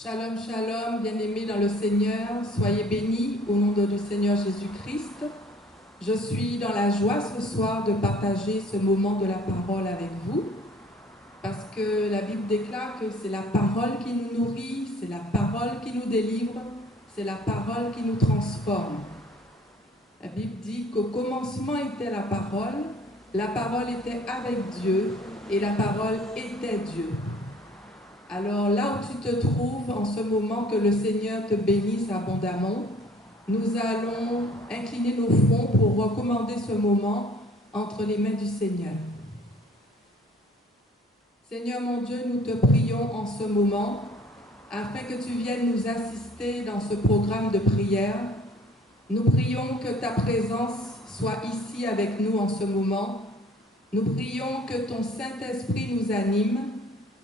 Shalom, shalom, bien-aimés dans le Seigneur, soyez bénis au nom du Seigneur Jésus-Christ. Je suis dans la joie ce soir de partager ce moment de la parole avec vous, parce que la Bible déclare que c'est la parole qui nous nourrit, c'est la parole qui nous délivre, c'est la parole qui nous transforme. La Bible dit qu'au commencement était la parole était avec Dieu et la parole était Dieu. Alors là où tu te trouves en ce moment, que le Seigneur te bénisse abondamment, nous allons incliner nos fronts pour recommander ce moment entre les mains du Seigneur. Seigneur mon Dieu, nous te prions en ce moment afin que tu viennes nous assister dans ce programme de prière. Nous prions que ta présence soit ici avec nous en ce moment. Nous prions que ton Saint-Esprit nous anime,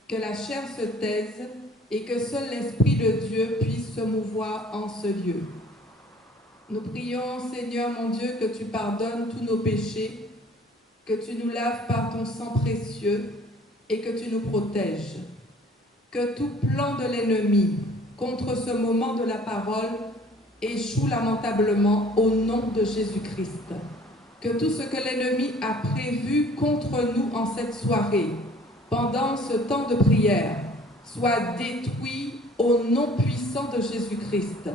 que la chair se taise et que seul l'Esprit de Dieu puisse se mouvoir en ce lieu. Nous prions, Seigneur mon Dieu, que tu pardonnes tous nos péchés, que tu nous laves par ton sang précieux et que tu nous protèges. Que tout plan de l'ennemi contre ce moment de la parole échoue lamentablement au nom de Jésus-Christ. Que tout ce que l'ennemi a prévu contre nous en cette soirée, pendant ce temps de prière, soit détruit au nom puissant de Jésus-Christ.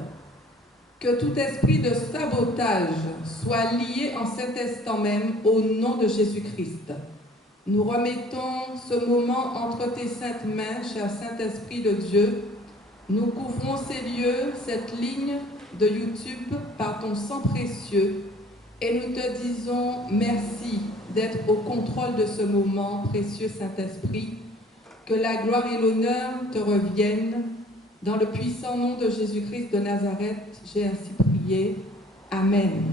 Que tout esprit de sabotage soit lié en cet instant même au nom de Jésus-Christ. Nous remettons ce moment entre tes saintes mains, cher Saint-Esprit de Dieu. Nous couvrons ces lieux, cette ligne de YouTube par ton sang précieux et nous te disons merci d'être au contrôle de ce moment, précieux Saint-Esprit. Que la gloire et l'honneur te reviennent. Dans le puissant nom de Jésus-Christ de Nazareth, j'ai ainsi prié. Amen.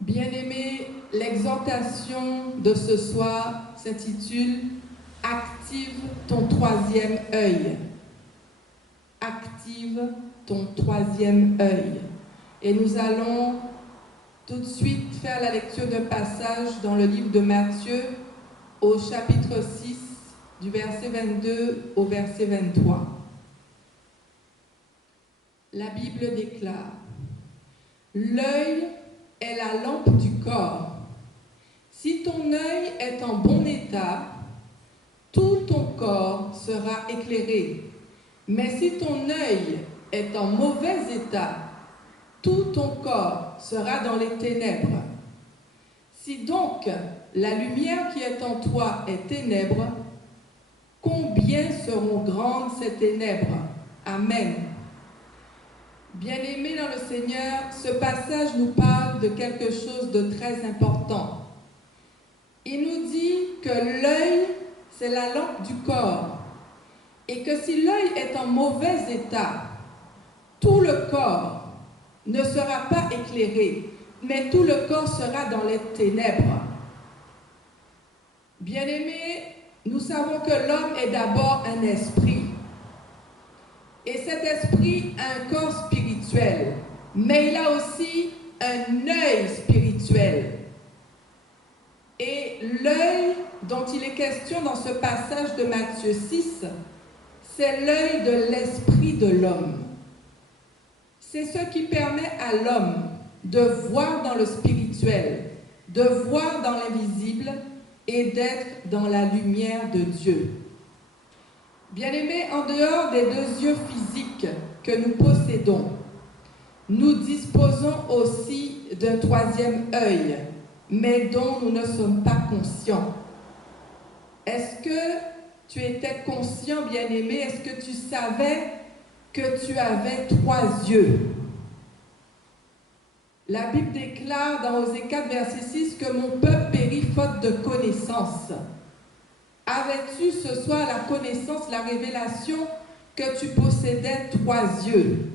Bien-aimés, l'exhortation de ce soir s'intitule « Active ton troisième œil ». Active ton troisième œil. Et nous allons tout de suite faire la lecture d'un passage dans le livre de Matthieu au chapitre 6, du verset 22 au verset 23. La Bible déclare « L'œil est la lampe du corps. Si ton œil est en bon état, tout ton corps sera éclairé. Mais si ton œil est en mauvais état, tout ton corps sera dans les ténèbres. Si donc la lumière qui est en toi est ténèbres, combien seront grandes ces ténèbres? Amen. Bien-aimés dans le Seigneur, ce passage nous parle de quelque chose de très important. Il nous dit que l'œil, c'est la lampe du corps, et que si l'œil est en mauvais état, tout le corps ne sera pas éclairé, mais tout le corps sera dans les ténèbres. Bien-aimés, nous savons que l'homme est d'abord un esprit. Et cet esprit a un corps spirituel, mais il a aussi un œil spirituel. Et l'œil dont il est question dans ce passage de Matthieu 6, c'est l'œil de l'esprit de l'homme. C'est ce qui permet à l'homme de voir dans le spirituel, de voir dans l'invisible et d'être dans la lumière de Dieu. Bien-aimés, en dehors des deux yeux physiques que nous possédons, nous disposons aussi d'un troisième œil, mais dont nous ne sommes pas conscients. Est-ce que tu étais conscient, bien-aimé? Est-ce que tu savais que tu avais trois yeux? La Bible déclare dans Osée 4, verset 6 que mon peuple périt faute de connaissance. Avais-tu ce soir la connaissance, la révélation que tu possédais trois yeux,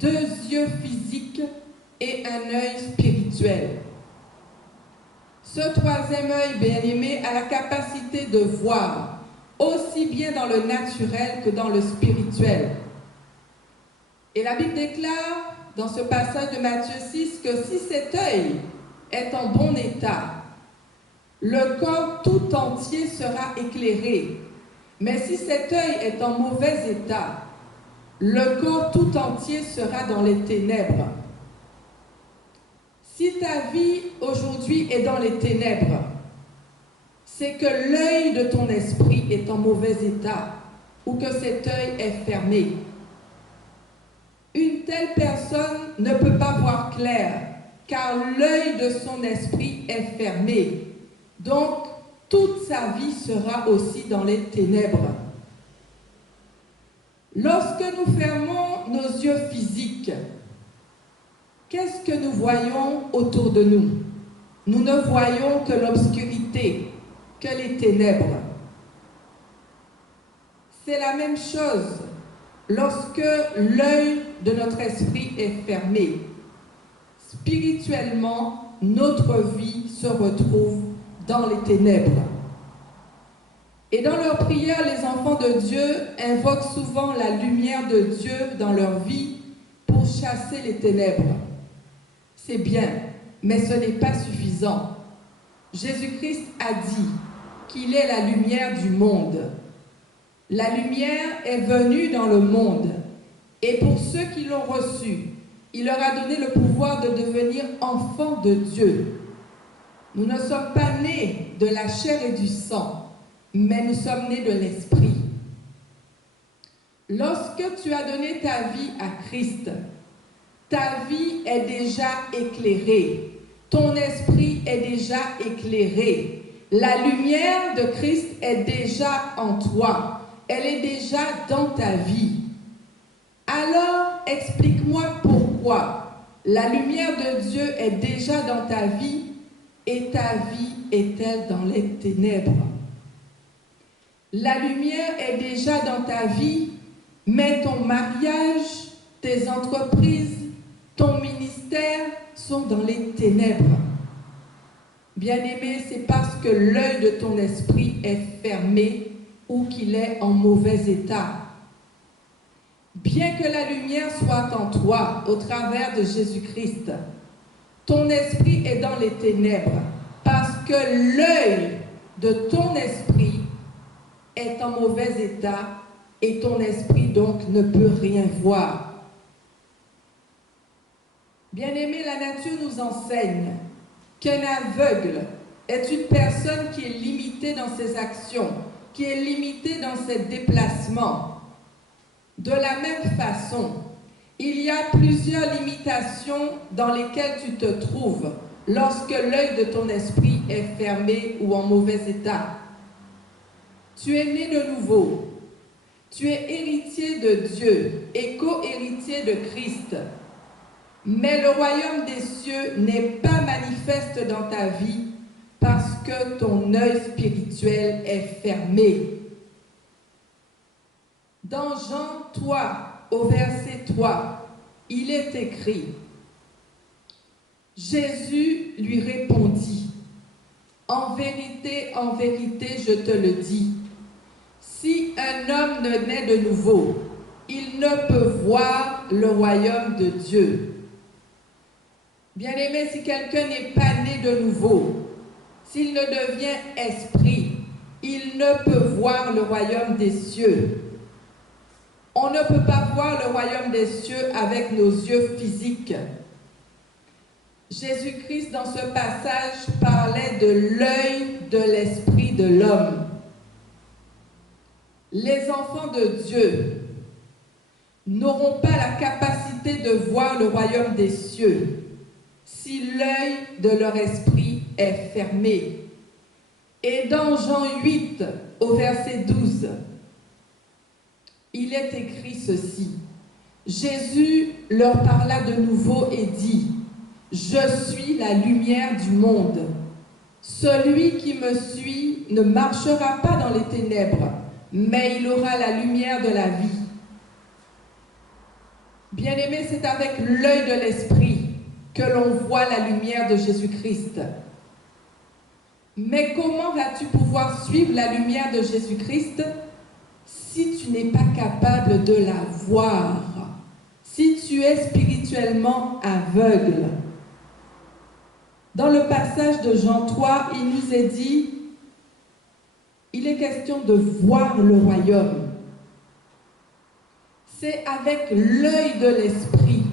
deux yeux physiques et un œil spirituel? Ce troisième œil, bien-aimé, a la capacité de voir aussi bien dans le naturel que dans le spirituel. Et la Bible déclare dans ce passage de Matthieu 6 que si cet œil est en bon état, le corps tout entier sera éclairé. Mais si cet œil est en mauvais état, le corps tout entier sera dans les ténèbres. Si ta vie aujourd'hui est dans les ténèbres, c'est que l'œil de ton esprit est en mauvais état ou que cet œil est fermé. Une telle personne ne peut pas voir clair, car l'œil de son esprit est fermé. Donc, toute sa vie sera aussi dans les ténèbres. Lorsque nous fermons nos yeux physiques, qu'est-ce que nous voyons autour de nous? Nous ne voyons que l'obscurité, que les ténèbres. C'est la même chose lorsque l'œil de notre esprit est fermé. Spirituellement, notre vie se retrouve dans les ténèbres. Et dans leur prière, les enfants de Dieu invoquent souvent la lumière de Dieu dans leur vie pour chasser les ténèbres. C'est bien, mais ce n'est pas suffisant. Jésus-Christ a dit qu'il est la lumière du monde. La lumière est venue dans le monde, et pour ceux qui l'ont reçue, il leur a donné le pouvoir de devenir enfants de Dieu. Nous ne sommes pas nés de la chair et du sang, mais nous sommes nés de l'Esprit. Lorsque tu as donné ta vie à Christ, ta vie est déjà éclairée. Ton esprit est déjà éclairé. La lumière de Christ est déjà en toi. Elle est déjà dans ta vie. Alors, explique-moi pourquoi la lumière de Dieu est déjà dans ta vie et ta vie est-elle dans les ténèbres? La lumière est déjà dans ta vie, mais ton mariage, tes entreprises, ton ministère sont dans les ténèbres. Bien-aimé, c'est parce que l'œil de ton esprit est fermé ou qu'il est en mauvais état. Bien que la lumière soit en toi au travers de Jésus-Christ, ton esprit est dans les ténèbres parce que l'œil de ton esprit est en mauvais état et ton esprit donc ne peut rien voir. Bien-aimé, la nature nous enseigne qu'un aveugle est une personne qui est limitée dans ses actions, qui est limitée dans ses déplacements. De la même façon, il y a plusieurs limitations dans lesquelles tu te trouves lorsque l'œil de ton esprit est fermé ou en mauvais état. Tu es né de nouveau. Tu es héritier de Dieu et co-héritier de Christ. Mais le royaume des cieux n'est pas manifeste dans ta vie parce que ton œil spirituel est fermé. Dans Jean 3, au verset 3, il est écrit: Jésus lui répondit, en vérité, je te le dis, si un homme ne naît de nouveau, il ne peut voir le royaume de Dieu. Bien-aimé, si quelqu'un n'est pas né de nouveau, s'il ne devient esprit, il ne peut voir le royaume des cieux. On ne peut pas voir le royaume des cieux avec nos yeux physiques. Jésus-Christ, dans ce passage, parlait de l'œil de l'esprit de l'homme. Les enfants de Dieu n'auront pas la capacité de voir le royaume des cieux si l'œil de leur esprit est fermé. Et dans Jean 8, au verset 12, il est écrit ceci: Jésus leur parla de nouveau et dit: Je suis la lumière du monde. Celui qui me suit ne marchera pas dans les ténèbres, mais il aura la lumière de la vie. Bien-aimé, c'est avec l'œil de l'esprit que l'on voit la lumière de Jésus-Christ. Mais comment vas-tu pouvoir suivre la lumière de Jésus-Christ si tu n'es pas capable de la voir, si tu es spirituellement aveugle? Dans le passage de Jean 3, il nous est dit: il est question de voir le royaume. C'est avec l'œil de l'esprit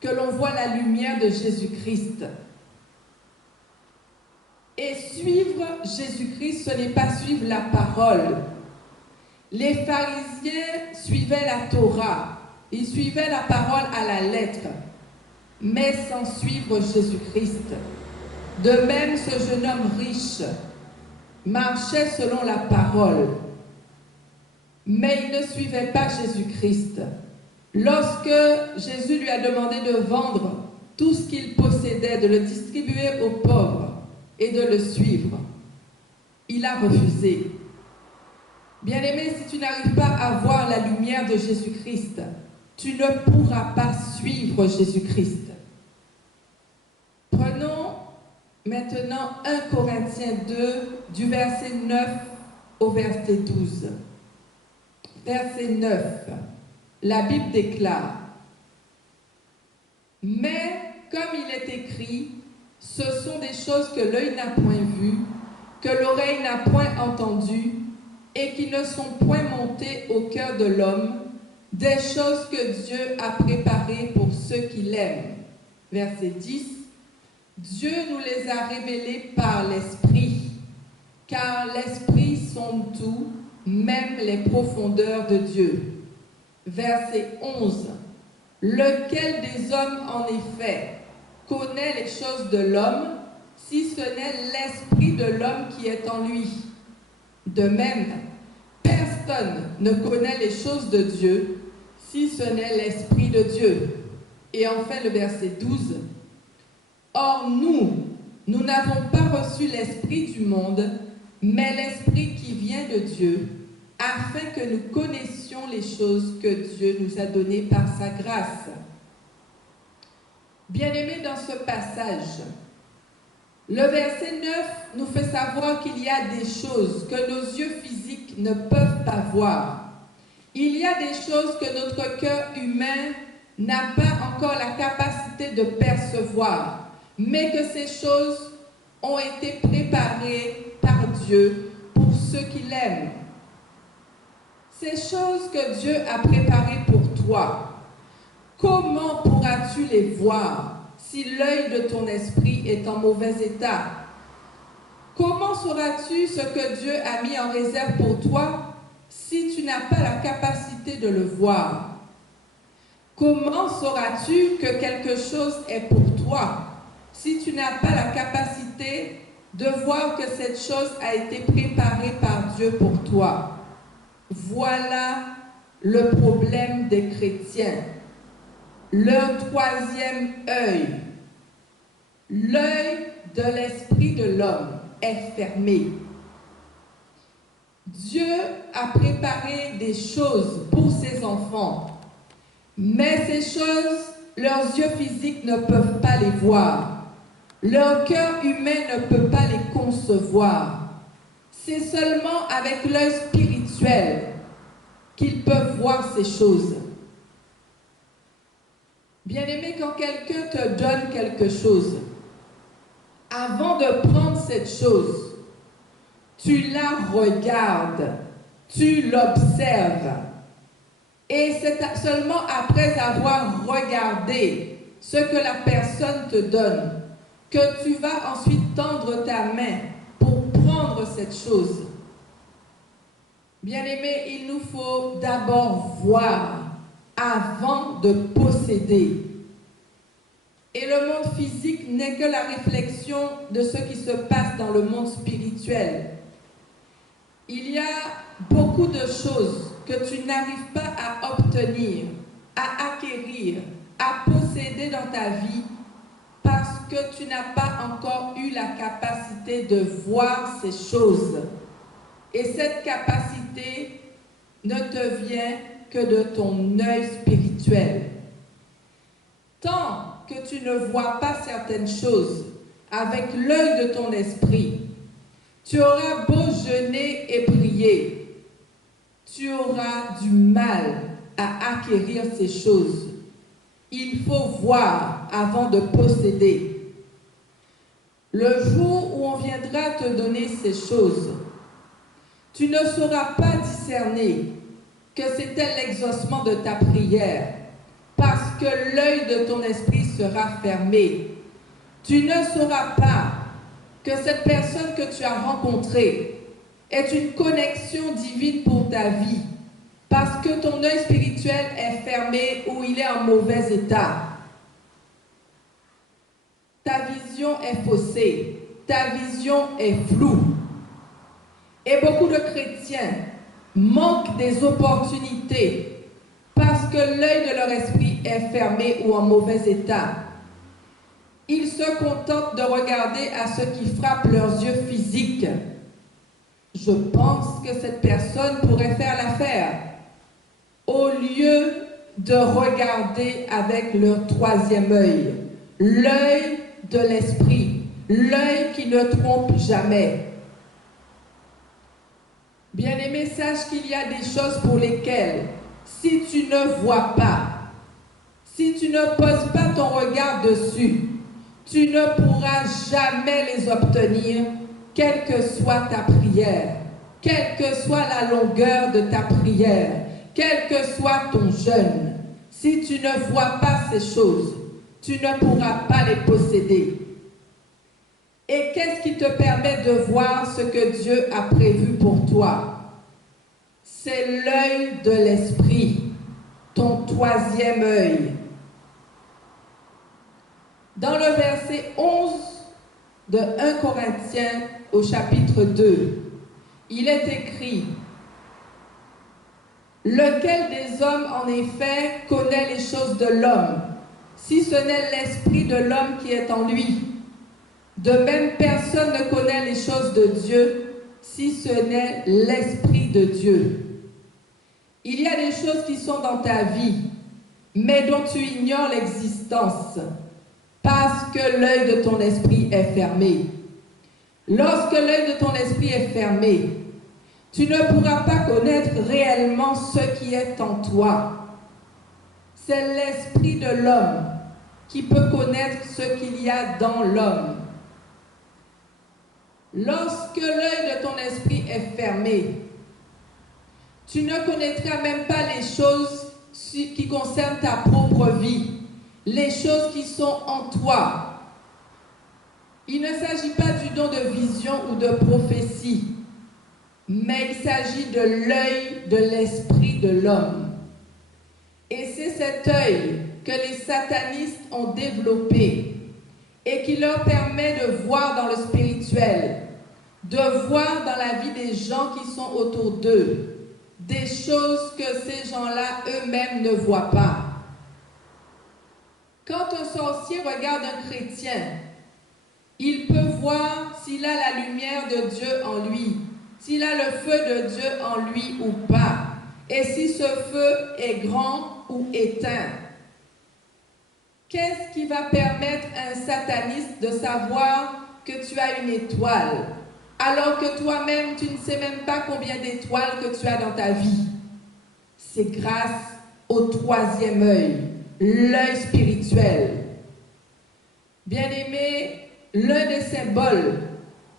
que l'on voit la lumière de Jésus-Christ. Et suivre Jésus-Christ, ce n'est pas suivre la parole. Les pharisiens suivaient la Torah, ils suivaient la parole à la lettre, mais sans suivre Jésus-Christ. De même, ce jeune homme riche marchait selon la parole, mais il ne suivait pas Jésus-Christ. Lorsque Jésus lui a demandé de vendre tout ce qu'il possédait, de le distribuer aux pauvres et de le suivre, il a refusé. Bien-aimé, si tu n'arrives pas à voir la lumière de Jésus-Christ, tu ne pourras pas suivre Jésus-Christ. Prenons maintenant 1 Corinthiens 2, du verset 9 au verset 12. Verset 9, la Bible déclare: « Mais comme il est écrit, ce sont des choses que l'œil n'a point vues, que l'oreille n'a point entendues, et qui ne sont point montées au cœur de l'homme, des choses que Dieu a préparées pour ceux qui l'aiment. » Verset 10. « Dieu nous les a révélées par l'Esprit, car l'Esprit sonde tout, même les profondeurs de Dieu. » Verset 11. « Lequel des hommes, en effet, connaît les choses de l'homme, si ce n'est l'esprit de l'homme qui est en lui? De même, personne ne connaît les choses de Dieu, si ce n'est l'Esprit de Dieu. » Et enfin le verset 12. « Or nous n'avons pas reçu l'Esprit du monde, mais l'Esprit qui vient de Dieu, afin que nous connaissions les choses que Dieu nous a données par sa grâce. » Bien-aimés, dans ce passage, le verset 9 nous fait savoir qu'il y a des choses que nos yeux physiques ne peuvent pas voir. Il y a des choses que notre cœur humain n'a pas encore la capacité de percevoir, mais que ces choses ont été préparées par Dieu pour ceux qui l'aiment. Ces choses que Dieu a préparées pour toi, comment pourras-tu les voir si l'œil de ton esprit est en mauvais état? Comment sauras-tu ce que Dieu a mis en réserve pour toi si tu n'as pas la capacité de le voir? Comment sauras-tu que quelque chose est pour toi si tu n'as pas la capacité de voir que cette chose a été préparée par Dieu pour toi? Voilà le problème des chrétiens. Leur troisième œil, l'œil de l'esprit de l'homme, est fermé. Dieu a préparé des choses pour ses enfants, mais ces choses, leurs yeux physiques ne peuvent pas les voir. Leur cœur humain ne peut pas les concevoir. C'est seulement avec l'œil spirituel qu'ils peuvent voir ces choses. Bien-aimé, quand quelqu'un te donne quelque chose, avant de prendre cette chose, tu la regardes, tu l'observes. Et c'est seulement après avoir regardé ce que la personne te donne que tu vas ensuite tendre ta main pour prendre cette chose. Bien-aimé, il nous faut d'abord voir avant de posséder. Et le monde physique n'est que la réflexion de ce qui se passe dans le monde spirituel. Il y a beaucoup de choses que tu n'arrives pas à obtenir, à acquérir, à posséder dans ta vie parce que tu n'as pas encore eu la capacité de voir ces choses. Et cette capacité ne te vient que de ton œil spirituel. Tant que tu ne vois pas certaines choses avec l'œil de ton esprit, tu auras beau jeûner et prier, tu auras du mal à acquérir ces choses. Il faut voir avant de posséder. Le jour où on viendra te donner ces choses, Tu ne sauras pas discerner que c'était l'exaucement de ta prière, parce que l'œil de ton esprit sera fermé. Tu ne sauras pas que cette personne que tu as rencontrée est une connexion divine pour ta vie, parce que ton œil spirituel est fermé ou il est en mauvais état. Ta vision est faussée, ta vision est floue. Et beaucoup de chrétiens manquent des opportunités parce que l'œil de leur esprit est fermé ou en mauvais état. Ils se contentent de regarder à ce qui frappe leurs yeux physiques. Je pense que cette personne pourrait faire l'affaire, au lieu de regarder avec leur troisième œil, l'œil de l'esprit, l'œil qui ne trompe jamais. Bien-aimé, sache qu'il y a des choses pour lesquelles, si tu ne vois pas, si tu ne poses pas ton regard dessus, tu ne pourras jamais les obtenir, quelle que soit ta prière, quelle que soit la longueur de ta prière, quel que soit ton jeûne. Si tu ne vois pas ces choses, tu ne pourras pas les posséder. Et qu'est-ce qui te permet de voir ce que Dieu a prévu pour toi? C'est l'œil de l'esprit, ton troisième œil. Dans le verset 11 de 1 Corinthiens au chapitre 2, il est écrit: « Lequel des hommes en effet connaît les choses de l'homme, si ce n'est l'esprit de l'homme qui est en lui? De même, personne ne connaît les choses de Dieu, si ce n'est l'esprit de Dieu. » Il y a des choses qui sont dans ta vie, mais dont tu ignores l'existence, parce que l'œil de ton esprit est fermé. Lorsque l'œil de ton esprit est fermé, tu ne pourras pas connaître réellement ce qui est en toi. C'est l'esprit de l'homme qui peut connaître ce qu'il y a dans l'homme. Lorsque l'œil de ton esprit est fermé, tu ne connaîtras même pas les choses qui concernent ta propre vie, les choses qui sont en toi. Il ne s'agit pas du don de vision ou de prophétie, mais il s'agit de l'œil de l'esprit de l'homme. Et c'est cet œil que les satanistes ont développé et qui leur permet de voir dans le spirituel, de voir dans la vie des gens qui sont autour d'eux, des choses que ces gens-là eux-mêmes ne voient pas. Quand un sorcier regarde un chrétien, il peut voir s'il a la lumière de Dieu en lui, s'il a le feu de Dieu en lui ou pas, et si ce feu est grand ou éteint. Qu'est-ce qui va permettre à un sataniste de savoir que tu as une étoile, alors que toi-même, tu ne sais même pas combien d'étoiles que tu as dans ta vie? C'est grâce au troisième œil, l'œil spirituel. Bien-aimé, l'un des symboles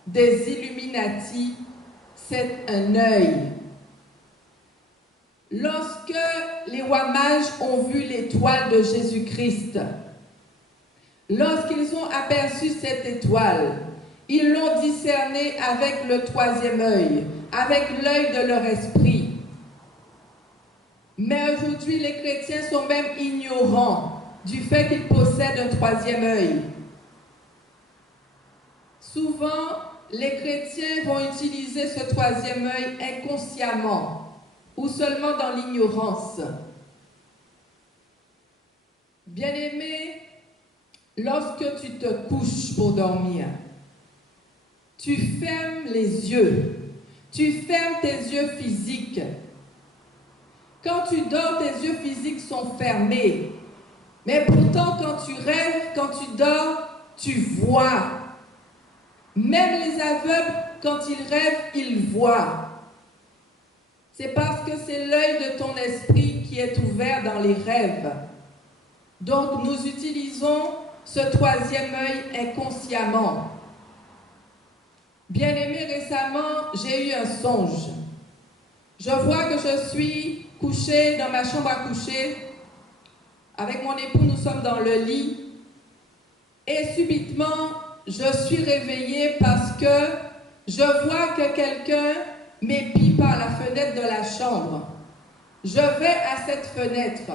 des Illuminati, c'est un œil. Lorsque les rois mages ont vu l'étoile de Jésus-Christ, lorsqu'ils ont aperçu cette étoile, ils l'ont discernée avec le troisième œil, avec l'œil de leur esprit. Mais aujourd'hui, les chrétiens sont même ignorants du fait qu'ils possèdent un troisième œil. Souvent, les chrétiens vont utiliser ce troisième œil inconsciemment ou seulement dans l'ignorance. Bien-aimé, lorsque tu te couches pour dormir, tu fermes les yeux, tu fermes tes yeux physiques. Quand tu dors, tes yeux physiques sont fermés. Mais pourtant, quand tu rêves, quand tu dors, tu vois. Même les aveugles, quand ils rêvent, ils voient. C'est parce que c'est l'œil de ton esprit qui est ouvert dans les rêves. Donc, nous utilisons ce troisième œil inconsciemment. Bien-aimé, récemment, j'ai eu un songe. Je vois que je suis couchée dans ma chambre à coucher. Avec mon époux, nous sommes dans le lit. Et subitement, je suis réveillée parce que je vois que quelqu'un m'épie par la fenêtre de la chambre. Je vais à cette fenêtre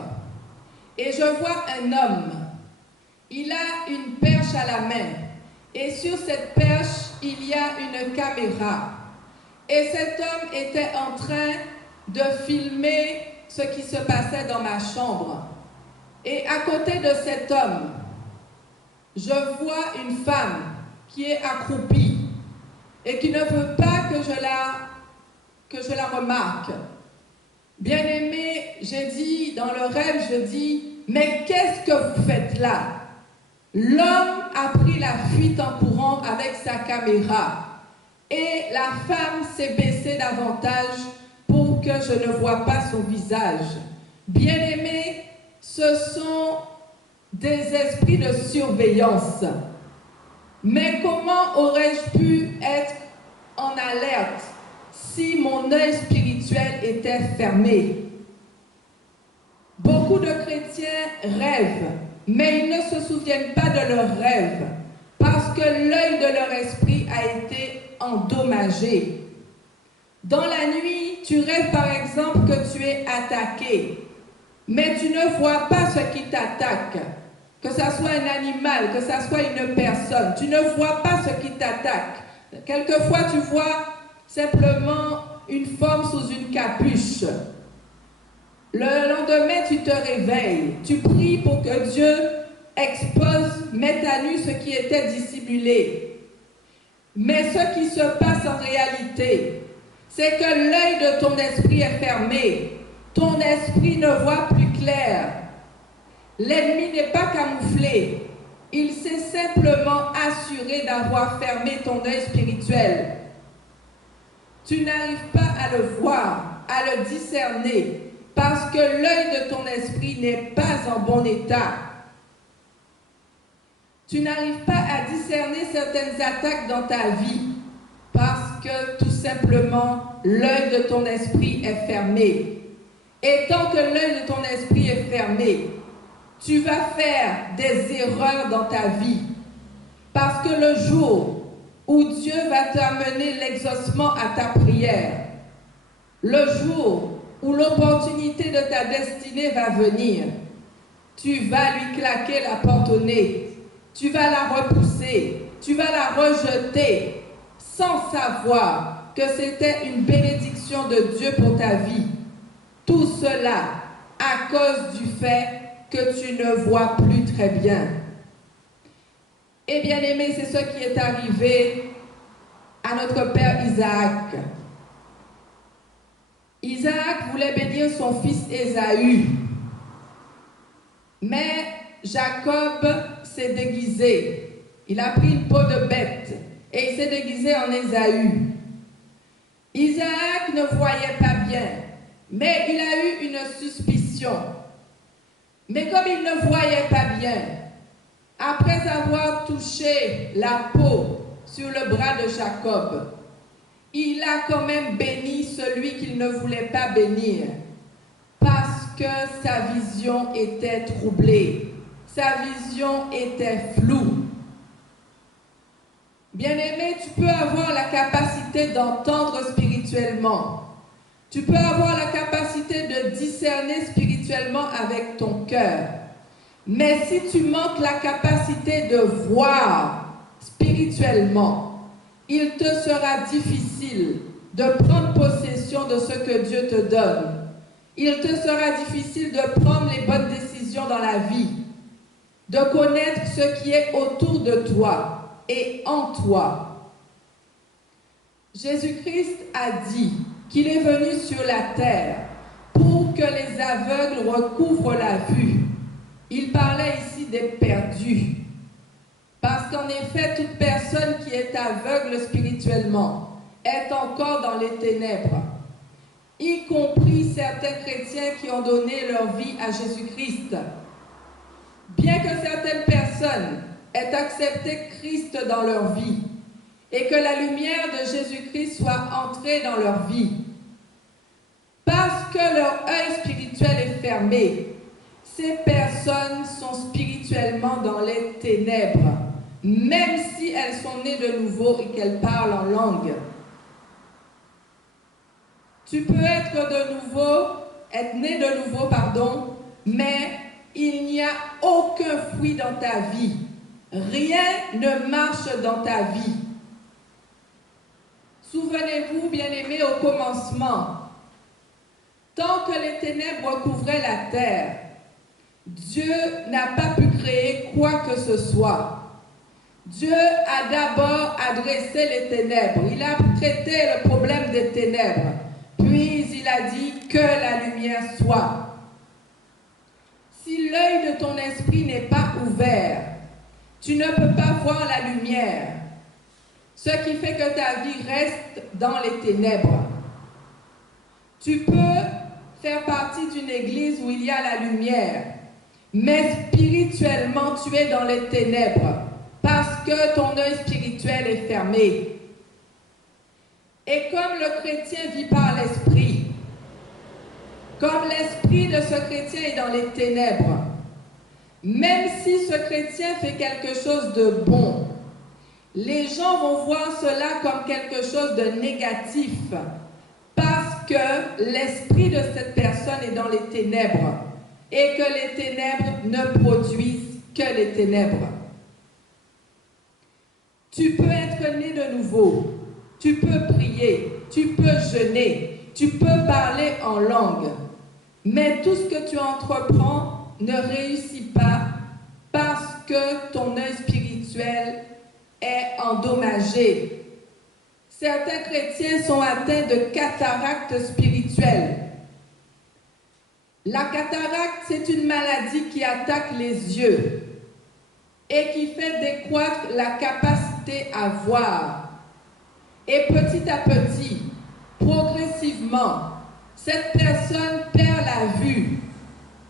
et je vois un homme. Il a une perche à la main et sur cette perche, il y a une caméra. Et cet homme était en train de filmer ce qui se passait dans ma chambre. Et à côté de cet homme, je vois une femme qui est accroupie et qui ne veut pas que je la remarque. Bien-aimé, j'ai dit dans le rêve, je dis, mais qu'est-ce que vous faites là? L'homme a pris la fuite en courant avec sa caméra et la femme s'est baissée davantage pour que je ne vois pas son visage. Bien-aimé, ce sont des esprits de surveillance. Mais comment aurais-je pu être en alerte si mon œil spirituel était fermé? Beaucoup de chrétiens rêvent, mais ils ne se souviennent pas de leurs rêves parce que l'œil de leur esprit a été endommagé. Dans la nuit, tu rêves par exemple que tu es attaqué, mais tu ne vois pas ce qui t'attaque. Que ça soit un animal, que ça soit une personne, tu ne vois pas ce qui t'attaque. Quelquefois, tu vois simplement une forme sous une capuche. Le lendemain, tu te réveilles, tu pries pour que Dieu expose, mette à nu ce qui était dissimulé. Mais ce qui se passe en réalité, c'est que l'œil de ton esprit est fermé. Ton esprit ne voit plus clair. L'ennemi n'est pas camouflé. Il s'est simplement assuré d'avoir fermé ton œil spirituel. Tu n'arrives pas à le voir, à le discerner, parce que l'œil de ton esprit n'est pas en bon état. Tu n'arrives pas à discerner certaines attaques dans ta vie, parce que tout simplement, l'œil de ton esprit est fermé. Et tant que l'œil de ton esprit est fermé, tu vas faire des erreurs dans ta vie. Parce que le jour où Dieu va t'amener l'exaucement à ta prière, le jour où l'opportunité de ta destinée va venir, tu vas lui claquer la porte au nez, tu vas la repousser, tu vas la rejeter, sans savoir que c'était une bénédiction de Dieu pour ta vie. Tout cela à cause du fait que tu ne vois plus très bien. Et bien aimé, c'est ce qui est arrivé à notre père Isaac. Isaac voulait bénir son fils Ésaü. Mais Jacob s'est déguisé. Il a pris une peau de bête et il s'est déguisé en Ésaü. Isaac ne voyait pas bien, mais il a eu une suspicion. Mais comme il ne voyait pas bien, après avoir touché la peau sur le bras de Jacob, il a quand même béni celui qu'il ne voulait pas bénir, parce que sa vision était troublée, sa vision était floue. Bien-aimé, tu peux avoir la capacité d'entendre spirituellement. Tu peux avoir la capacité de discerner spirituellement avec ton cœur. Mais si tu manques la capacité de voir spirituellement, il te sera difficile de prendre possession de ce que Dieu te donne. Il te sera difficile de prendre les bonnes décisions dans la vie, de connaître ce qui est autour de toi et en toi. Jésus-Christ a dit qu'il est venu sur la terre pour que les aveugles recouvrent la vue. Il parlait ici des perdus. Parce qu'en effet, toute personne qui est aveugle spirituellement est encore dans les ténèbres, y compris certains chrétiens qui ont donné leur vie à Jésus-Christ. Bien que certaines personnes aient accepté Christ dans leur vie et que la lumière de Jésus-Christ soit entrée dans leur vie, Parce que leur œil spirituel est fermé. Ces personnes sont spirituellement dans les ténèbres, même si elles sont nées de nouveau et qu'elles parlent en langue. Tu peux être né de nouveau, mais il n'y a aucun fruit dans ta vie. Rien ne marche dans ta vie. Souvenez-vous, bien-aimés, au commencement, tant que les ténèbres recouvraient la terre, Dieu n'a pas pu créer quoi que ce soit. Dieu a d'abord adressé les ténèbres. Il a traité le problème des ténèbres. Puis il a dit que la lumière soit. Si l'œil de ton esprit n'est pas ouvert, tu ne peux pas voir la lumière. Ce qui fait que ta vie reste dans les ténèbres. Tu peux faire partie d'une église où il y a la lumière, mais spirituellement, tu es dans les ténèbres parce que ton œil spirituel est fermé. Et comme le chrétien vit par l'esprit, comme l'esprit de ce chrétien est dans les ténèbres, même si ce chrétien fait quelque chose de bon, les gens vont voir cela comme quelque chose de négatif parce que l'esprit de cette personne est dans les ténèbres et que les ténèbres ne produisent que les ténèbres. Tu peux être né de nouveau, tu peux prier, tu peux jeûner, tu peux parler en langue, mais tout ce que tu entreprends ne réussit pas parce que ton œil spirituel est endommagé. Certains chrétiens sont atteints de cataracte spirituelle. La cataracte, c'est une maladie qui attaque les yeux et qui fait décroître la capacité à voir. Et petit à petit, progressivement, cette personne perd la vue.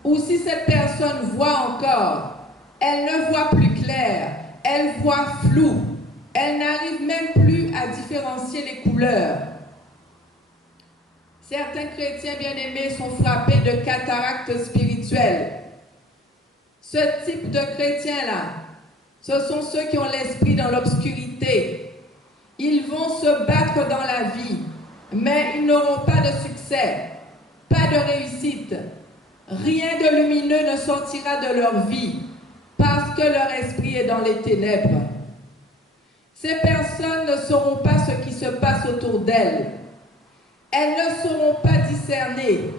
Ou si cette personne voit encore, elle ne voit plus clair, elle voit flou, elle n'arrive même plus à différencier les couleurs. Certains chrétiens bien-aimés sont frappés de cataracte spirituelle. Ce type de chrétiens-là, ce sont ceux qui ont l'esprit dans l'obscurité. Ils vont se battre dans la vie, mais ils n'auront pas de succès, pas de réussite. Rien de lumineux ne sortira de leur vie parce que leur esprit est dans les ténèbres. Ces personnes ne sauront pas ce qui se passe autour d'elles. Elles ne sauront pas discerner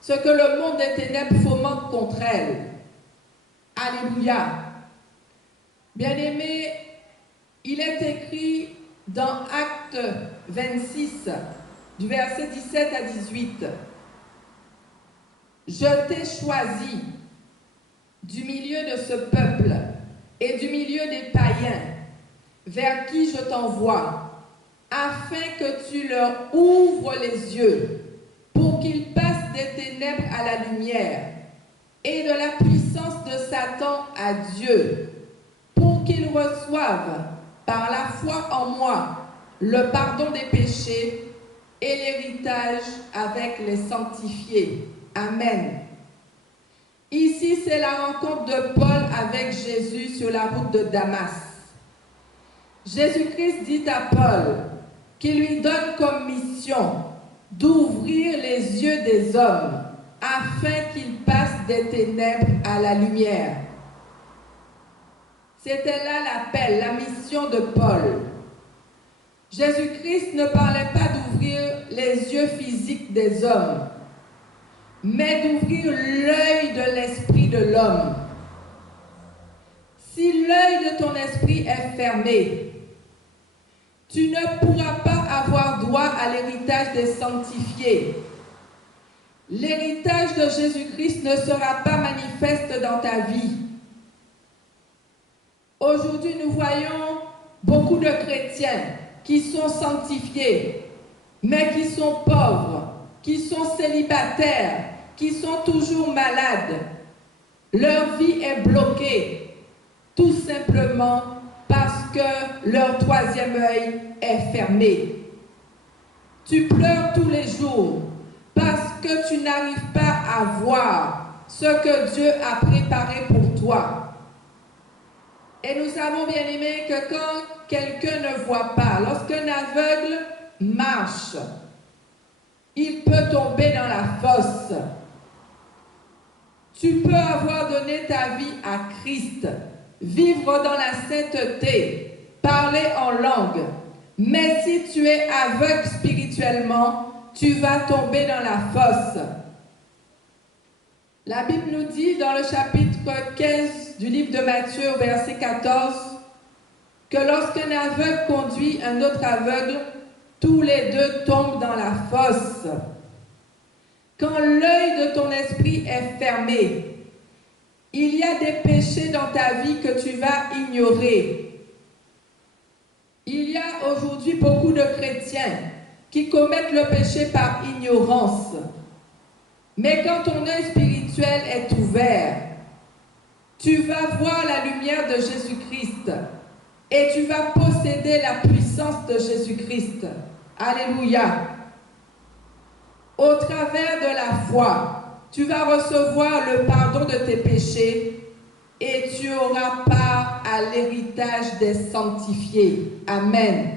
ce que le monde des ténèbres fomente contre elles. Alléluia. Bien-aimés, il est écrit dans Actes 26, du verset 17 à 18. « Je t'ai choisi du milieu de ce peuple et du milieu des païens, vers qui je t'envoie, afin que tu leur ouvres les yeux, pour qu'ils passent des ténèbres à la lumière et de la puissance de Satan à Dieu, pour qu'ils reçoivent par la foi en moi le pardon des péchés et l'héritage avec les sanctifiés. » Amen. Ici, c'est la rencontre de Paul avec Jésus sur la route de Damas. Jésus-Christ dit à Paul qu'il lui donne comme mission d'ouvrir les yeux des hommes afin qu'ils passent des ténèbres à la lumière. C'était là l'appel, la mission de Paul. Jésus-Christ ne parlait pas d'ouvrir les yeux physiques des hommes, mais d'ouvrir l'œil de l'esprit de l'homme. Si l'œil de ton esprit est fermé, tu ne pourras pas avoir droit à l'héritage des sanctifiés. L'héritage de Jésus-Christ ne sera pas manifeste dans ta vie. Aujourd'hui, nous voyons beaucoup de chrétiens qui sont sanctifiés, mais qui sont pauvres, qui sont célibataires, qui sont toujours malades. Leur vie est bloquée, tout simplement parce que leur troisième œil est fermé. Tu pleures tous les jours parce que tu n'arrives pas à voir ce que Dieu a préparé pour toi. Et nous savons bien aimé que quand quelqu'un ne voit pas, lorsqu'un aveugle marche, il peut tomber dans la fosse. Tu peux avoir donné ta vie à Christ, vivre dans la sainteté, parler en langue. Mais si tu es aveugle spirituellement, tu vas tomber dans la fosse. La Bible nous dit dans le chapitre 15 du livre de Matthieu, au verset 14, que lorsqu'un aveugle conduit un autre aveugle, tous les deux tombent dans la fosse. Quand l'œil de ton esprit est fermé, il y a des péchés dans ta vie que tu vas ignorer. Il y a aujourd'hui beaucoup de chrétiens qui commettent le péché par ignorance. Mais quand ton œil spirituel est ouvert, tu vas voir la lumière de Jésus-Christ et tu vas posséder la puissance de Jésus-Christ. Alléluia. Au travers de la foi, tu vas recevoir le pardon de tes péchés et tu auras part à l'héritage des sanctifiés. Amen.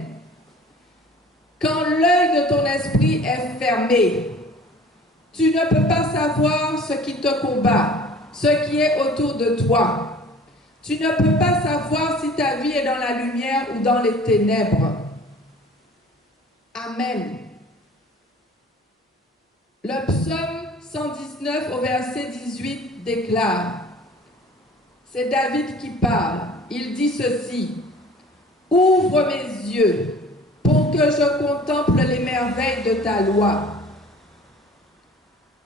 Quand l'œil de ton esprit est fermé, tu ne peux pas savoir ce qui te combat, ce qui est autour de toi. Tu ne peux pas savoir si ta vie est dans la lumière ou dans les ténèbres. Amen. Le psaume 119 au verset 18 déclare, c'est David qui parle, il dit ceci: « Ouvre mes yeux pour que je contemple les merveilles de ta loi. »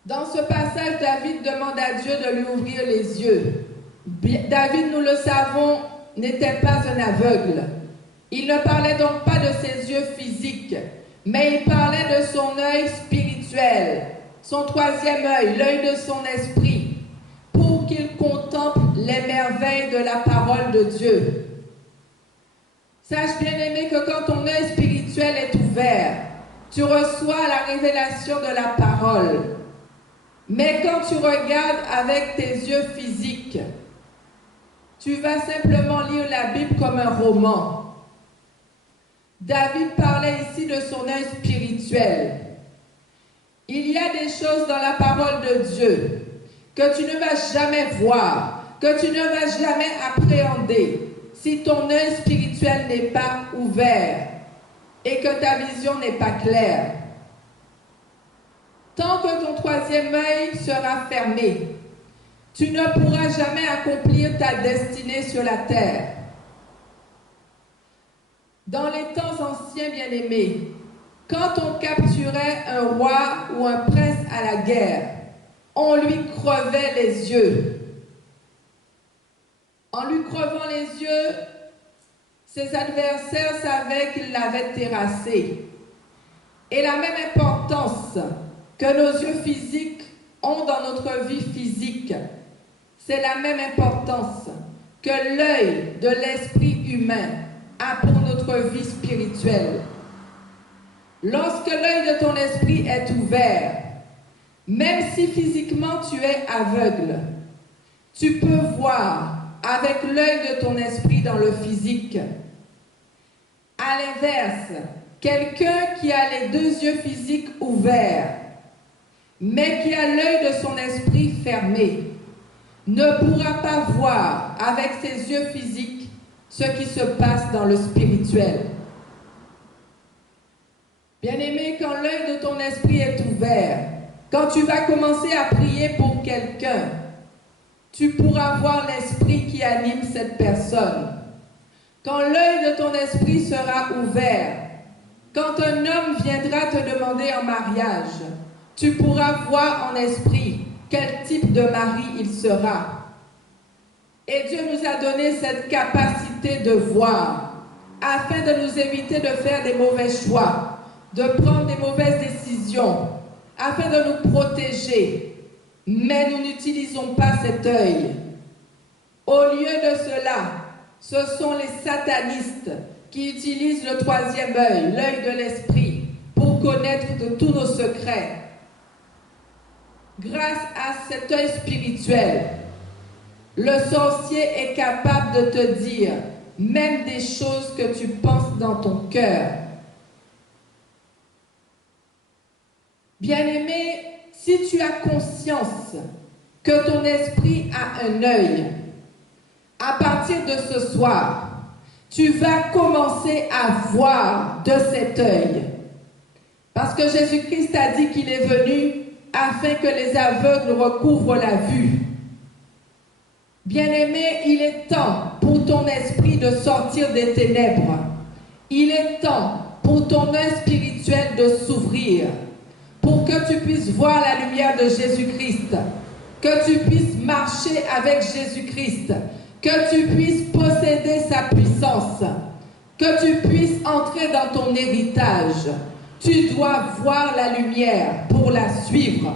Dans ce passage, David demande à Dieu de lui ouvrir les yeux. David, nous le savons, n'était pas un aveugle. Il ne parlait donc pas de ses yeux physiques, mais il parlait de son œil spirituel, son troisième œil, l'œil de son esprit, pour qu'il contemple les merveilles de la parole de Dieu. Sache bien aimé que quand ton œil spirituel est ouvert, tu reçois la révélation de la parole. Mais quand tu regardes avec tes yeux physiques, tu vas simplement lire la Bible comme un roman. David parlait ici de son œil spirituel. Il y a des choses dans la parole de Dieu que tu ne vas jamais voir, que tu ne vas jamais appréhender si ton œil spirituel n'est pas ouvert et que ta vision n'est pas claire. Tant que ton troisième œil sera fermé, tu ne pourras jamais accomplir ta destinée sur la terre. Dans les temps anciens, bien-aimés, quand on capturait un roi ou un prince à la guerre, on lui crevait les yeux. En lui crevant les yeux, ses adversaires savaient qu'il l'avait terrassé. Et la même importance que nos yeux physiques ont dans notre vie physique, c'est la même importance que l'œil de l'esprit humain a pour notre vie spirituelle. Lorsque l'œil de ton esprit est ouvert, même si physiquement tu es aveugle, tu peux voir avec l'œil de ton esprit dans le physique. À l'inverse, quelqu'un qui a les deux yeux physiques ouverts, mais qui a l'œil de son esprit fermé, ne pourra pas voir avec ses yeux physiques ce qui se passe dans le spirituel. Bien-aimé, quand l'œil de ton esprit est ouvert, quand tu vas commencer à prier pour quelqu'un, tu pourras voir l'esprit qui anime cette personne. Quand l'œil de ton esprit sera ouvert, quand un homme viendra te demander en mariage, tu pourras voir en esprit quel type de mari il sera. Et Dieu nous a donné cette capacité de voir, afin de nous éviter de faire des mauvais choix, de prendre des mauvaises décisions, afin de nous protéger. Mais nous n'utilisons pas cet œil. Au lieu de cela, ce sont les satanistes qui utilisent le troisième œil, l'œil de l'esprit, pour connaître de tous nos secrets. Grâce à cet œil spirituel, le sorcier est capable de te dire même des choses que tu penses dans ton cœur. Bien-aimé, si tu as conscience que ton esprit a un œil, à partir de ce soir, tu vas commencer à voir de cet œil. Parce que Jésus-Christ a dit qu'il est venu afin que les aveugles recouvrent la vue. Bien-aimé, il est temps pour ton esprit de sortir des ténèbres. Il est temps pour ton œil spirituel de s'ouvrir, pour que tu puisses voir la lumière de Jésus-Christ, que tu puisses marcher avec Jésus-Christ, que tu puisses posséder sa puissance, que tu puisses entrer dans ton héritage. Tu dois voir la lumière pour la suivre.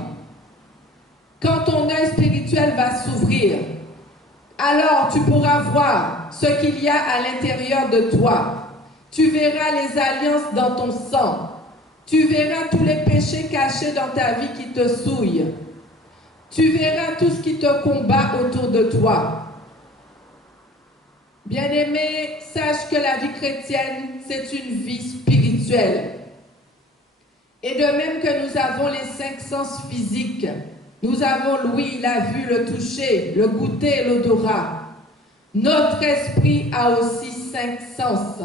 Quand ton œil spirituel va s'ouvrir, alors tu pourras voir ce qu'il y a à l'intérieur de toi. Tu verras les alliances dans ton sang. Tu verras tous les péchés cachés dans ta vie qui te souillent. Tu verras tout ce qui te combat autour de toi. Bien-aimé, sache que la vie chrétienne, c'est une vie spirituelle. Et de même que nous avons les 5 sens physiques, nous avons l'ouïe, la vue, le toucher, le goûter et l'odorat. Notre esprit a aussi 5 sens.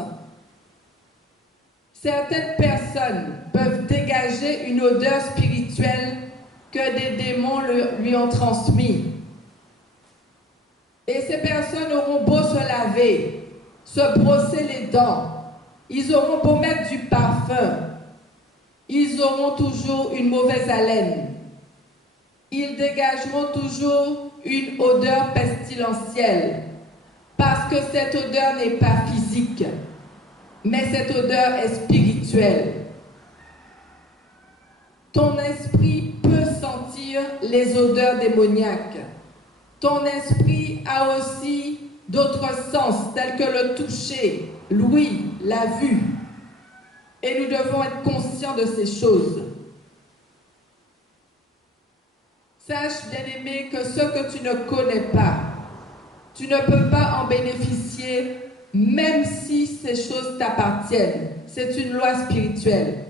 Certaines personnes peuvent dégager une odeur spirituelle que des démons lui ont transmise. Et ces personnes auront beau se laver, se brosser les dents, ils auront beau mettre du parfum, ils auront toujours une mauvaise haleine. Ils dégageront toujours une odeur pestilentielle, parce que cette odeur n'est pas physique, mais cette odeur est spirituelle. Ton esprit peut sentir les odeurs démoniaques. Ton esprit a aussi d'autres sens, tels que le toucher, l'ouïe, la vue. Et nous devons être conscients de ces choses. Sache, bien-aimé, que ce que tu ne connais pas, tu ne peux pas en bénéficier, même si ces choses t'appartiennent. C'est une loi spirituelle.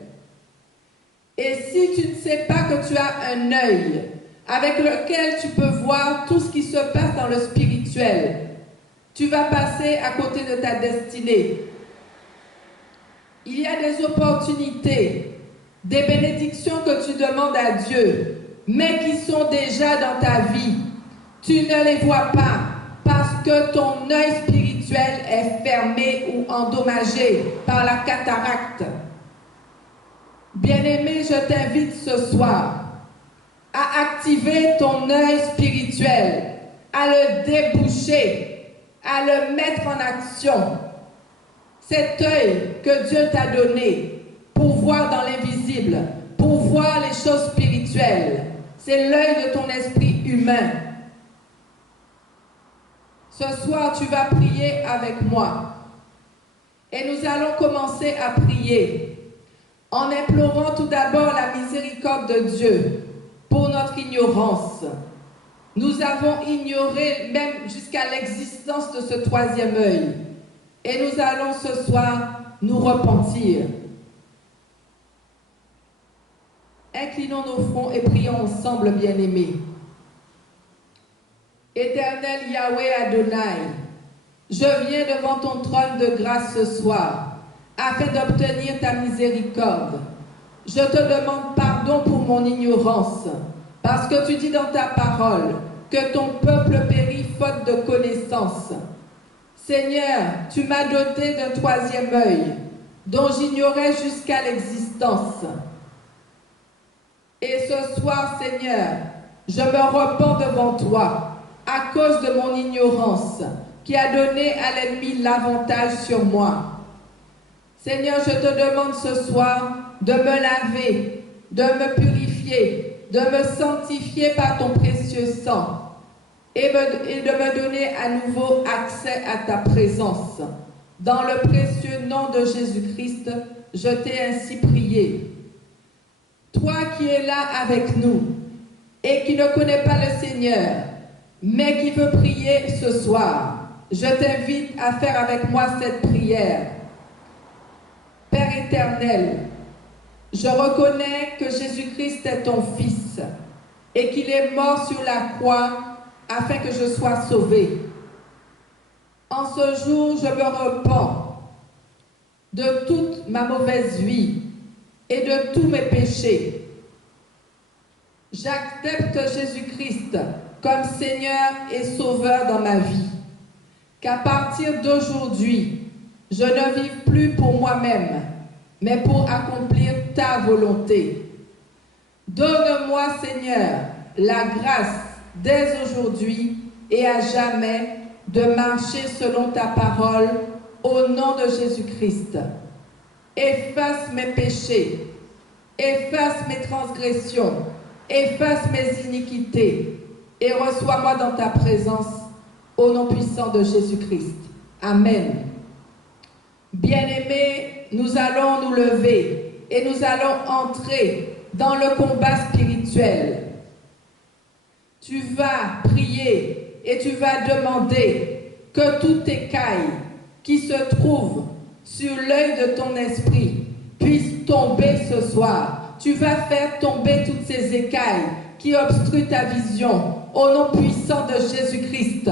Et si tu ne sais pas que tu as un œil avec lequel tu peux voir tout ce qui se passe dans le spirituel, tu vas passer à côté de ta destinée. Il y a des opportunités, des bénédictions que tu demandes à Dieu, mais qui sont déjà dans ta vie. Tu ne les vois pas parce que ton œil spirituel est fermé ou endommagé par la cataracte. Bien-aimé, je t'invite ce soir à activer ton œil spirituel, à le déboucher, à le mettre en action. Cet œil que Dieu t'a donné pour voir dans l'invisible, pour voir les choses spirituelles, c'est l'œil de ton esprit humain. Ce soir, tu vas prier avec moi. Et nous allons commencer à prier en implorant tout d'abord la miséricorde de Dieu pour notre ignorance. Nous avons ignoré même jusqu'à l'existence de ce troisième œil. Et nous allons ce soir nous repentir. Inclinons nos fronts et prions ensemble, bien-aimés. Éternel Yahweh Adonai, je viens devant ton trône de grâce ce soir, afin d'obtenir ta miséricorde. Je te demande pardon pour mon ignorance, parce que tu dis dans ta parole que ton peuple périt faute de connaissance. Seigneur, tu m'as doté d'un troisième œil, dont j'ignorais jusqu'à l'existence. Et ce soir, Seigneur, je me repens devant toi, à cause de mon ignorance, qui a donné à l'ennemi l'avantage sur moi. Seigneur, je te demande ce soir de me laver, de me purifier, de me sanctifier par ton précieux sang et de me donner à nouveau accès à ta présence. Dans le précieux nom de Jésus-Christ, je t'ai ainsi prié. Toi qui es là avec nous, et qui ne connaît pas le Seigneur, mais qui veut prier ce soir, je t'invite à faire avec moi cette prière. Père éternel, je reconnais que Jésus-Christ est ton Fils et qu'il est mort sur la croix afin que je sois sauvé. En ce jour, je me repens de toute ma mauvaise vie et de tous mes péchés. J'accepte Jésus-Christ comme Seigneur et Sauveur dans ma vie. Qu'à partir d'aujourd'hui, je ne vive plus pour moi-même, mais pour accomplir ta volonté. Donne-moi, Seigneur, la grâce dès aujourd'hui et à jamais de marcher selon ta parole au nom de Jésus-Christ. Efface mes péchés, efface mes transgressions, efface mes iniquités et reçois-moi dans ta présence au nom puissant de Jésus-Christ. Amen. Bien-aimés, nous allons nous lever et nous allons entrer dans le combat spirituel. Tu vas prier et tu vas demander que toutes écailles qui se trouvent sur l'œil de ton esprit puissent tomber ce soir. Tu vas faire tomber toutes ces écailles qui obstruent ta vision au nom puissant de Jésus-Christ.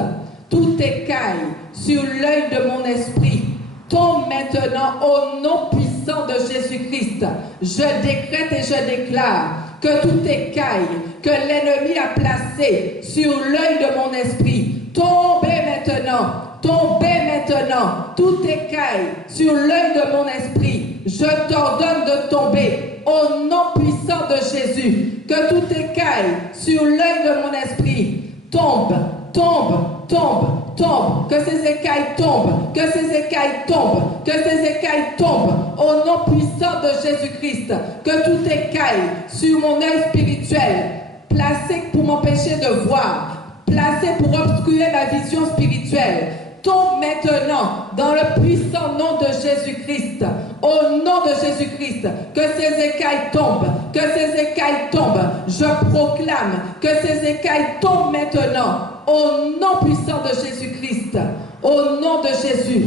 Toute écaille sur l'œil de mon esprit tombe maintenant au nom puissant de Jésus-Christ. Je décrète et je déclare que toute écaille que l'ennemi a placée sur l'œil de mon esprit, tombez maintenant, tombez maintenant, toute écaille sur l'œil de mon esprit, je t'ordonne de tomber au nom puissant de Jésus. Que toute écaille sur l'œil de mon esprit tombe, tombe, tombe, tombe, que ces écailles tombent, que ces écailles tombent, que ces écailles tombent, au nom puissant de Jésus-Christ, que toute écaille sur mon œil spirituel, placée pour m'empêcher de voir, placée pour obstruer ma vision spirituelle, tombe maintenant dans le puissant nom de Jésus-Christ. Au nom de Jésus-Christ, que ces écailles tombent, que ces écailles tombent. Je proclame que ces écailles tombent maintenant. Au nom puissant de Jésus-Christ, au nom de Jésus,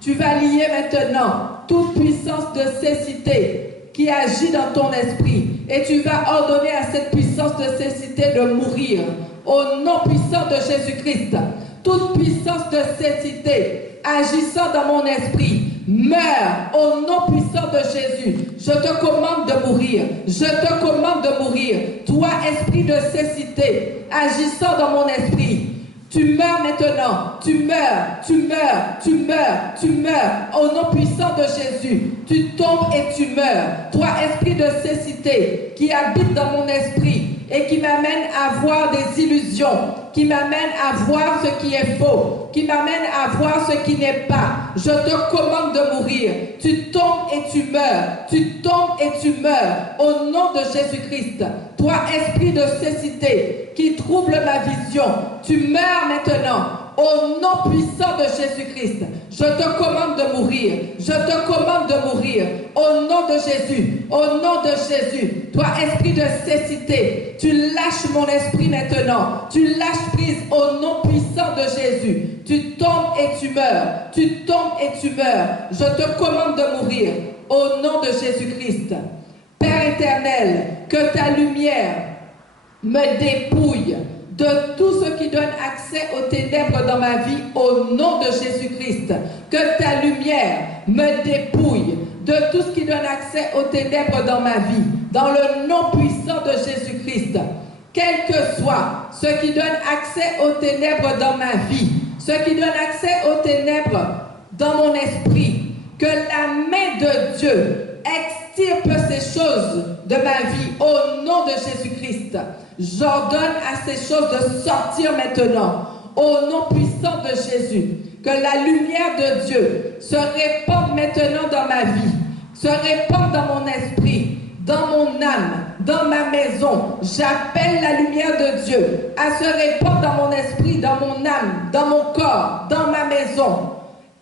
tu vas lier maintenant toute puissance de cécité qui agit dans ton esprit et tu vas ordonner à cette puissance de cécité de mourir. Au nom puissant de Jésus-Christ, toute puissance de cécité agissant dans mon esprit, meurs au nom puissant de Jésus. Je te commande de mourir. Je te commande de mourir. Toi, esprit de cécité, agissant dans mon esprit, tu meurs maintenant. Tu meurs, tu meurs, tu meurs, tu meurs. Au nom puissant de Jésus, tu tombes et tu meurs. Toi, esprit de cécité, qui habite dans mon esprit et qui m'amène à voir des illusions, qui m'amène à voir ce qui est faux, qui m'amène à voir ce qui n'est pas. Je te commande de mourir. Tu tombes et tu meurs. Tu tombes et tu meurs. Au nom de Jésus-Christ. Toi, esprit de cécité, qui trouble ma vision, tu meurs maintenant. Au nom puissant de Jésus-Christ, je te commande de mourir. Je te commande de mourir. Au nom de Jésus. Au nom de Jésus. Toi, esprit de cécité, tu lâches mon esprit maintenant. Tu lâches prise au nom puissant de Jésus. Tu tombes et tu meurs. Tu tombes et tu meurs. Je te commande de mourir. Au nom de Jésus-Christ. Père éternel, que ta lumière me dépouille de tout ce qui donne accès aux ténèbres dans ma vie au nom de Jésus-Christ. Que ta lumière me dépouille de tout ce qui donne accès aux ténèbres dans ma vie, dans le nom puissant de Jésus-Christ. Quel que soit ce qui donne accès aux ténèbres dans ma vie, ce qui donne accès aux ténèbres dans mon esprit, que la main de Dieu extirpe ces choses de ma vie au nom de Jésus-Christ. J'ordonne à ces choses de sortir maintenant au nom puissant de Jésus. Que la lumière de Dieu se répande maintenant dans ma vie, se répande dans mon esprit, dans mon âme, dans ma maison. J'appelle la lumière de Dieu à se répandre dans mon esprit, dans mon âme, dans mon corps, dans ma maison.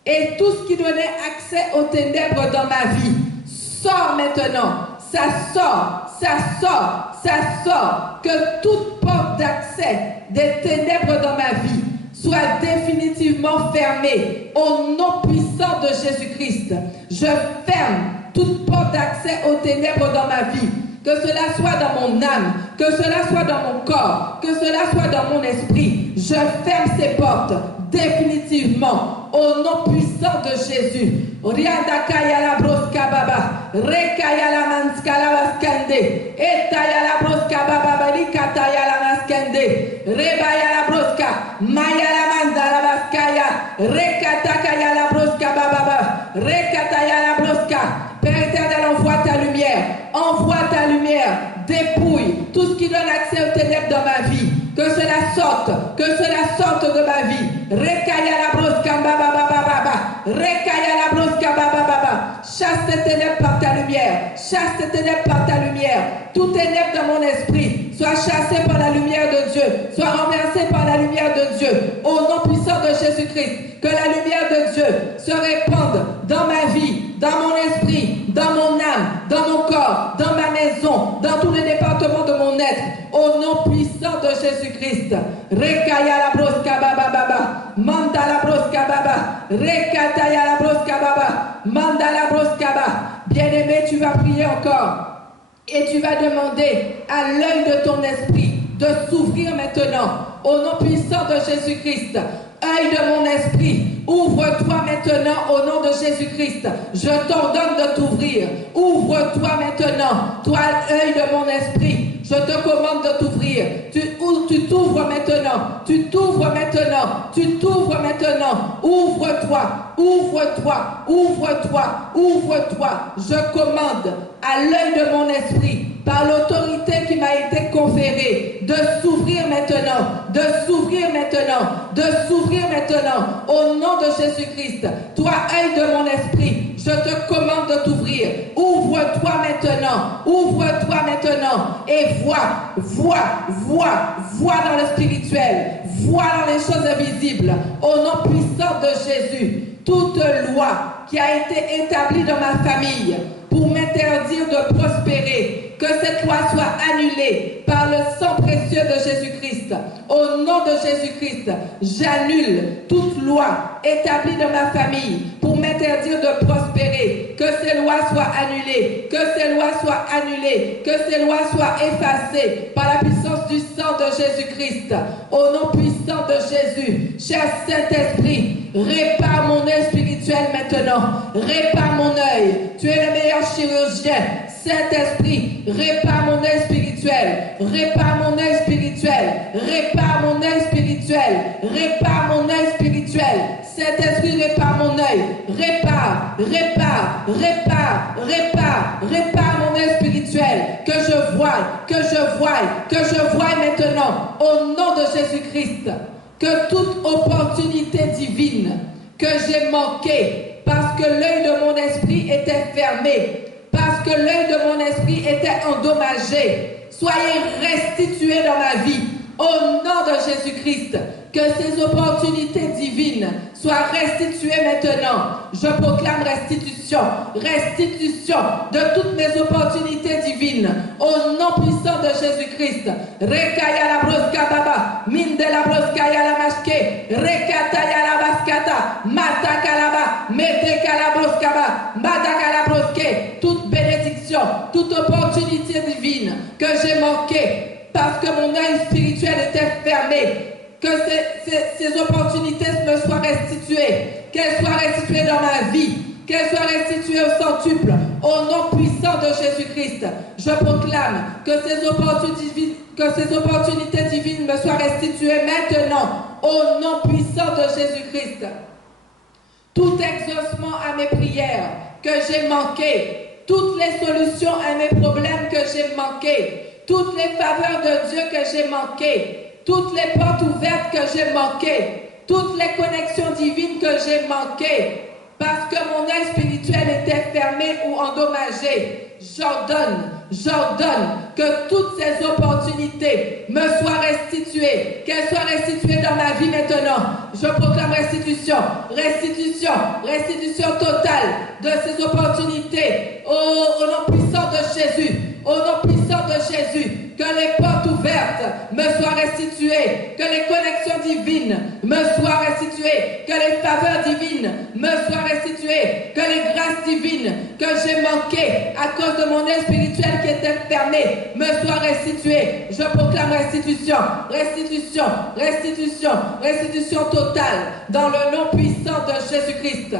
Et tout ce qui donnait accès aux ténèbres dans ma vie sort maintenant. Ça sort, ça sort, ça sort, que toute porte d'accès des ténèbres dans ma vie soit définitivement fermée au nom puissant de Jésus-Christ. Je ferme toute porte d'accès aux ténèbres dans ma vie. Que cela soit dans mon âme, que cela soit dans mon corps, que cela soit dans mon esprit. Je ferme ces portes définitivement au nom puissant de Jésus. Rianda kaya la broska baba, rekaya la manskala vaskande, etaya la broska baba, likata ya la maskande, rebaya la broska, maya la manda la vaskaya, rekata kaya la broska baba, rekata ya la broska. Père éternel, envoie ta lumière, dépouille tout ce qui donne accès aux ténèbres dans ma vie, que cela sorte de ma vie. Rekaya la broska baba baba baba, rekaya la broska baba baba. Chasse tes ténèbres par ta lumière, chasse tes ténèbres par ta lumière. Tout ténèbre dans mon esprit soit chassé par la lumière de Dieu, soit renversé par la lumière de Dieu. Au nom puissant de Jésus-Christ, que la lumière de Dieu se répande dans ma vie, dans mon esprit, dans mon âme, dans mon corps, dans ma maison, dans tous les départements de mon être. Au nom puissant de Jésus-Christ. Rekaya la broska baba baba, manda la broska baba, rekataya la broska baba, manda la broska baba. Bien-aimé, tu vas prier encore. Et tu vas demander à l'œil de ton esprit de s'ouvrir maintenant. Au nom puissant de Jésus-Christ. Œil de mon esprit, ouvre-toi maintenant au nom de Jésus-Christ. Je t'ordonne de t'ouvrir. Ouvre-toi maintenant. Toi, œil de mon esprit, je te commande de t'ouvrir. Tu t'ouvres maintenant. Tu t'ouvres maintenant. Tu t'ouvres maintenant. Ouvre-toi. Ouvre-toi. Ouvre-toi. Ouvre-toi. Je commande à l'œil de mon esprit, par l'autorité qui m'a été conférée, de s'ouvrir maintenant, de s'ouvrir maintenant, de s'ouvrir maintenant, au nom de Jésus-Christ. Toi, œil de mon esprit, je te commande de t'ouvrir. Ouvre-toi maintenant, et vois dans le spirituel, vois dans les choses invisibles, au nom puissant de Jésus. Toute loi qui a été établie dans ma famille pour m'interdire de prospérer, que cette loi soit annulée par le sang précieux de Jésus-Christ. Au nom de Jésus-Christ, j'annule toute loi établie dans ma famille pour m'interdire de prospérer. Que ces lois soient annulées, que ces lois soient annulées, que ces lois soient effacées par la puissance du sang de Jésus-Christ. Au nom puissant de Jésus, cher Saint-Esprit, répare mon œil spirituel maintenant. Répare mon œil. Tu es le meilleur chirurgien. Saint-Esprit, répare mon œil spirituel. Répare mon œil spirituel. Répare mon œil spirituel. Répare mon œil spirituel. Saint-Esprit, répare mon œil. Répare mon œil spirituel. Que je voie maintenant. Au nom de Jésus-Christ. Que toute opportunité divine que j'ai manquée parce que l'œil de mon esprit était fermé, parce que l'œil de mon esprit était endommagé, soyez restitués dans ma vie. Au nom de Jésus-Christ, que ces opportunités divines soient restituées maintenant. Je proclame restitution de toutes mes opportunités divines. Au nom puissant de Jésus-Christ. Rekaya la broska baba, minde la broska ya la mashke, rekata ya la baskata, mataka la ba, meteka la broska ba, mataka la broske. Toute bénédiction, toute opportunité divine que j'ai manquée parce que mon œil spirituel était fermé, que ces opportunités me soient restituées, qu'elles soient restituées dans ma vie, qu'elles soient restituées au centuple, au nom puissant de Jésus-Christ. Je proclame que ces opportunités divines me soient restituées maintenant, au nom puissant de Jésus-Christ. Tout exaucement à mes prières que j'ai manquées, toutes les solutions à mes problèmes que j'ai manquées, toutes les faveurs de Dieu que j'ai manquées, toutes les portes ouvertes que j'ai manquées, toutes les connexions divines que j'ai manquées, parce que mon œil spirituel était fermé ou endommagé. J'ordonne que toutes ces opportunités me soient restituées, qu'elles soient restituées dans ma vie maintenant. Je proclame restitution totale de ces opportunités au nom puissant de Jésus. au nom puissant de Jésus, que les portes ouvertes me soient restituées, que les connexions divines me soient restituées, que les faveurs divines me soient restituées, que les grâces divines que j'ai manquées à cause de mon œil spirituel qui était fermé me soient restituées. Je proclame restitution, restitution, restitution, restitution totale dans le nom puissant de Jésus-Christ.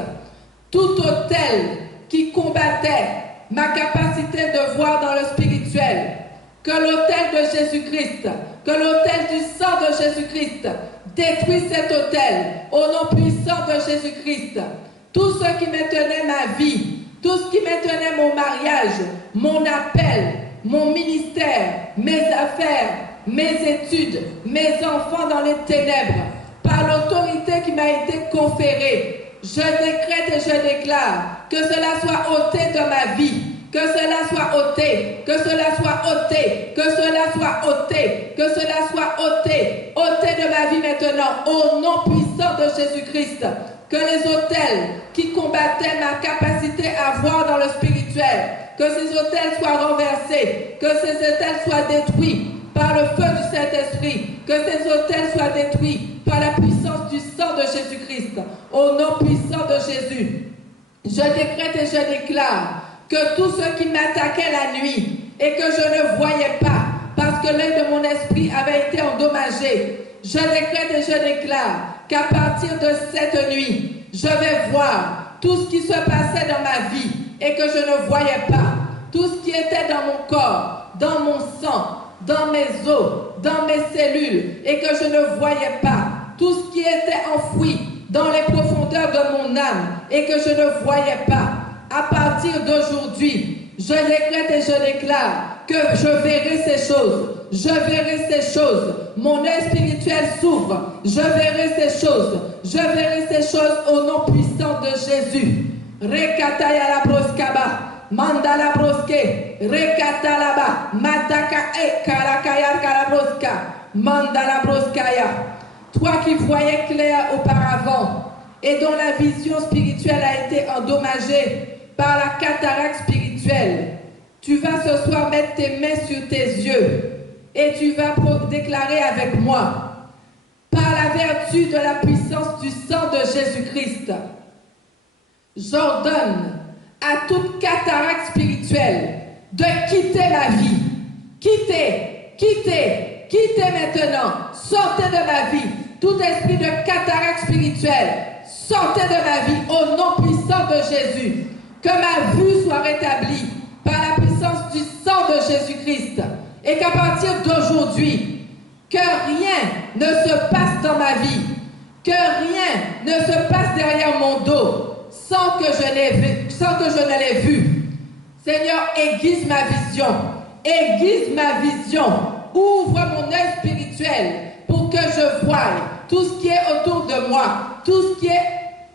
Tout autel qui combattait ma capacité de voir dans le spirituel, que l'autel de Jésus-Christ, que l'autel du sang de Jésus-Christ détruit cet autel au nom puissant de Jésus-Christ. Tout ce qui maintenait ma vie, tout ce qui maintenait mon mariage, mon appel, mon ministère, mes affaires, mes études, mes enfants dans les ténèbres, par l'autorité qui m'a été conférée, je décrète et je déclare que cela soit ôté de ma vie, que cela soit ôté, que cela soit ôté, que cela soit ôté, que cela soit ôté, ôté de ma vie maintenant, au nom puissant de Jésus-Christ. Que les autels qui combattaient ma capacité à voir dans le spirituel, que ces autels soient renversés, que ces autels soient détruits par le feu du Saint-Esprit, que ces autels soient détruits par la puissance du sang de Jésus-Christ, au nom puissant de Jésus. Je décrète et je déclare que tous ceux qui m'attaquaient la nuit et que je ne voyais pas, parce que l'œil de mon esprit avait été endommagé, je décrète et je déclare qu'à partir de cette nuit, je vais voir tout ce qui se passait dans ma vie et que je ne voyais pas, tout ce qui était dans mon corps, dans mon sang, dans mes os, dans mes cellules et que je ne voyais pas, tout ce qui était enfoui dans les profondeurs de mon âme et que je ne voyais pas. À partir d'aujourd'hui, je décrète et je déclare que je verrai ces choses. Je verrai ces choses. Mon œil spirituel s'ouvre. Je verrai ces choses. Je verrai ces choses au nom puissant de Jésus. Rekataya la broskaba. Mandala broske. Rekatalaba. Mataka e karakaya kalabroska. Mandala broskaya. Toi qui voyais clair auparavant et dont la vision spirituelle a été endommagée par la cataracte spirituelle, tu vas ce soir mettre tes mains sur tes yeux et tu vas déclarer avec moi, par la vertu de la puissance du sang de Jésus-Christ, j'ordonne à toute cataracte spirituelle de quitter ma vie. Quittez, quittez, quittez maintenant. Sortez de ma vie. Tout esprit de cataracte spirituelle, sortez de ma vie au nom puissant de Jésus. Que ma vue soit rétablie par la puissance du sang de Jésus-Christ et qu'à partir d'aujourd'hui, que rien ne se passe dans ma vie, que rien ne se passe derrière mon dos sans que je ne l'ai vu. Seigneur, aiguise ma vision, aiguise ma vision, ouvre mon œil spirituel pour que je voie tout ce qui est autour de moi, tout ce qui est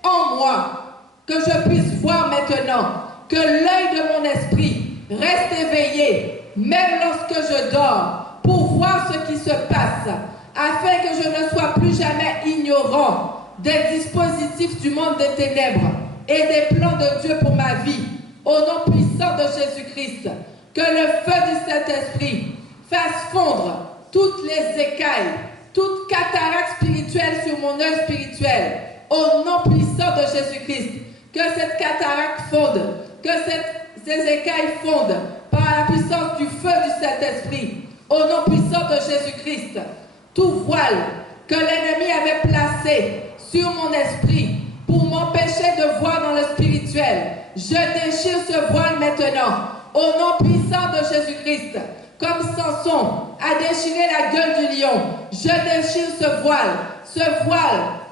en moi, que je puisse voir maintenant, que l'œil de mon esprit reste éveillé, même lorsque je dors, pour voir ce qui se passe, afin que je ne sois plus jamais ignorant des dispositifs du monde des ténèbres et des plans de Dieu pour ma vie, au nom puissant de Jésus-Christ. Que le feu du Saint-Esprit fasse fondre toutes les écailles, toute cataracte spirituelle sur mon œil spirituel, au nom puissant de Jésus-Christ. Que cette cataracte fonde, que ces écailles fondent par la puissance du feu du Saint-Esprit, au nom puissant de Jésus-Christ. Tout voile que l'ennemi avait placé sur mon esprit pour m'empêcher de voir dans le spirituel, je déchire ce voile maintenant, au nom puissant de Jésus-Christ. Comme Samson a déchiré la gueule du lion, je déchire ce voile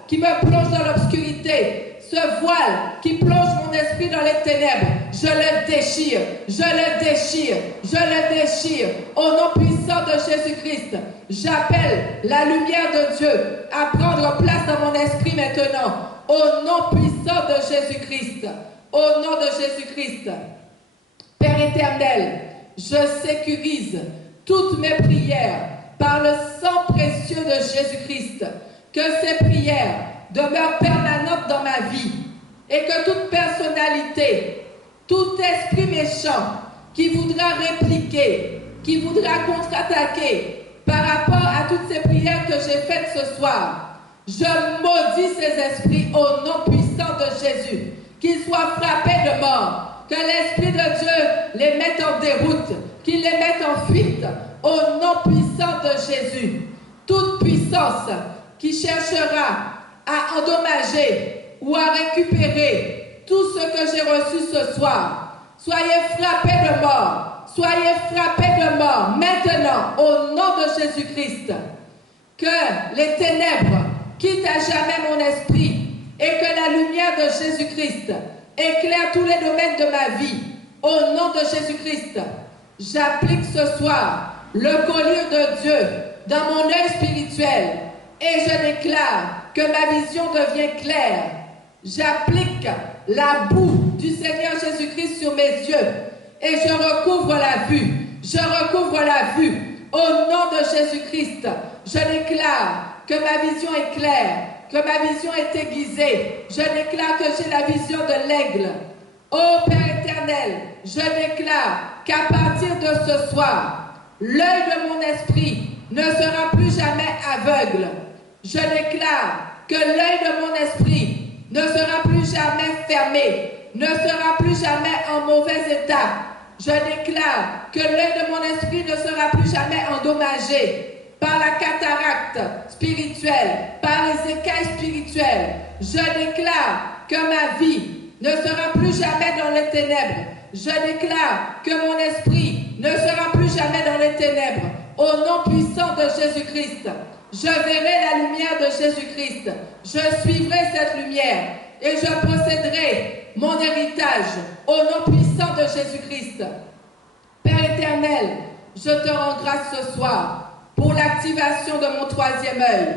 qui me plonge dans l'obscurité, ce voile qui plonge mon esprit dans les ténèbres, je le déchire, je le déchire, je le déchire. Au nom puissant de Jésus-Christ, j'appelle la lumière de Dieu à prendre place dans mon esprit maintenant. Au nom puissant de Jésus-Christ, au nom de Jésus-Christ. Père éternel, je sécurise toutes mes prières par le sang précieux de Jésus-Christ. Que ces prières demeure permanente dans ma vie et que toute personnalité, tout esprit méchant qui voudra répliquer, qui voudra contre-attaquer par rapport à toutes ces prières que j'ai faites ce soir, je maudis ces esprits au nom puissant de Jésus, qu'ils soient frappés de mort, que l'Esprit de Dieu les mette en déroute, qu'il les mette en fuite au nom puissant de Jésus. Toute puissance qui cherchera à endommager ou à récupérer tout ce que j'ai reçu ce soir, soyez frappés de mort, soyez frappés de mort maintenant au nom de Jésus-Christ. Que les ténèbres quittent à jamais mon esprit et que la lumière de Jésus-Christ éclaire tous les domaines de ma vie au nom de Jésus-Christ. J'applique ce soir le collier de Dieu dans mon œil spirituel et je déclare que ma vision devient claire. J'applique la boue du Seigneur Jésus-Christ sur mes yeux et je recouvre la vue. Je recouvre la vue au nom de Jésus-Christ. Je déclare que ma vision est claire, que ma vision est aiguisée. Je déclare que j'ai la vision de l'aigle. Ô Père éternel, je déclare qu'à partir de ce soir, l'œil de mon esprit ne sera plus jamais aveugle. Je déclare que l'œil de mon esprit ne sera plus jamais fermé, ne sera plus jamais en mauvais état. Je déclare que l'œil de mon esprit ne sera plus jamais endommagé par la cataracte spirituelle, par les écailles spirituelles. Je déclare que ma vie ne sera plus jamais dans les ténèbres. Je déclare que mon esprit ne sera plus jamais dans les ténèbres. Au nom puissant de Jésus-Christ, je verrai la lumière de Jésus-Christ. Je suivrai cette lumière et je posséderai mon héritage au nom puissant de Jésus-Christ. Père éternel, je te rends grâce ce soir pour l'activation de mon troisième œil.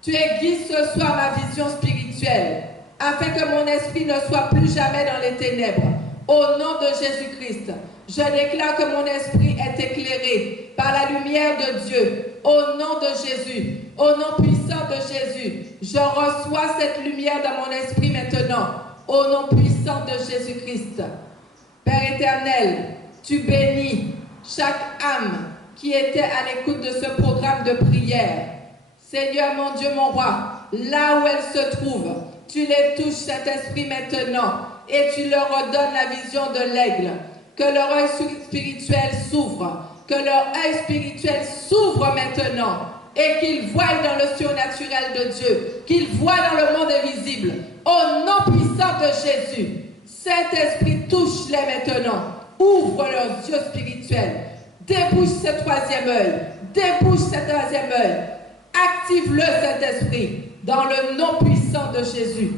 Tu aiguises ce soir ma vision spirituelle afin que mon esprit ne soit plus jamais dans les ténèbres. Au nom de Jésus-Christ, je déclare que mon esprit est éclairé par la lumière de Dieu. Au nom de Jésus, au nom puissant de Jésus, je reçois cette lumière dans mon esprit maintenant. Au nom puissant de Jésus-Christ. Père éternel, tu bénis chaque âme qui était à l'écoute de ce programme de prière. Seigneur mon Dieu, mon roi, là où elles se trouvent, tu les touches, cet esprit maintenant, et tu leur redonnes la vision de l'aigle. Que leur œil spirituel s'ouvre, que leur œil spirituel s'ouvre maintenant, et qu'ils voient dans le surnaturel de Dieu, qu'ils voient dans le monde invisible. Au nom puissant de Jésus, Saint-Esprit, touche-les maintenant, ouvre leurs yeux spirituels, débouche ce troisième œil, débouche ce troisième œil, active-le, Saint-Esprit, dans le nom puissant de Jésus.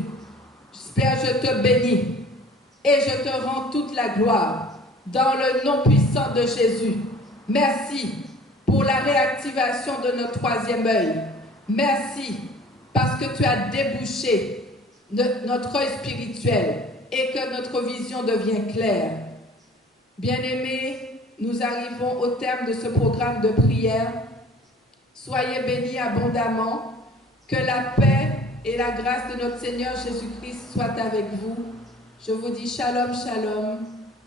Père, je te bénis et je te rends toute la gloire dans le nom puissant de Jésus. Merci pour la réactivation de notre troisième œil. Merci parce que tu as débouché notre œil spirituel et que notre vision devient claire. Bien-aimés, nous arrivons au terme de ce programme de prière. Soyez bénis abondamment. Que la paix et la grâce de notre Seigneur Jésus-Christ soient avec vous. Je vous dis shalom, shalom.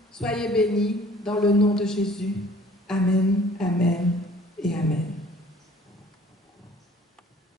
Soyez bénis dans le nom de Jésus. Amen, amen et amen.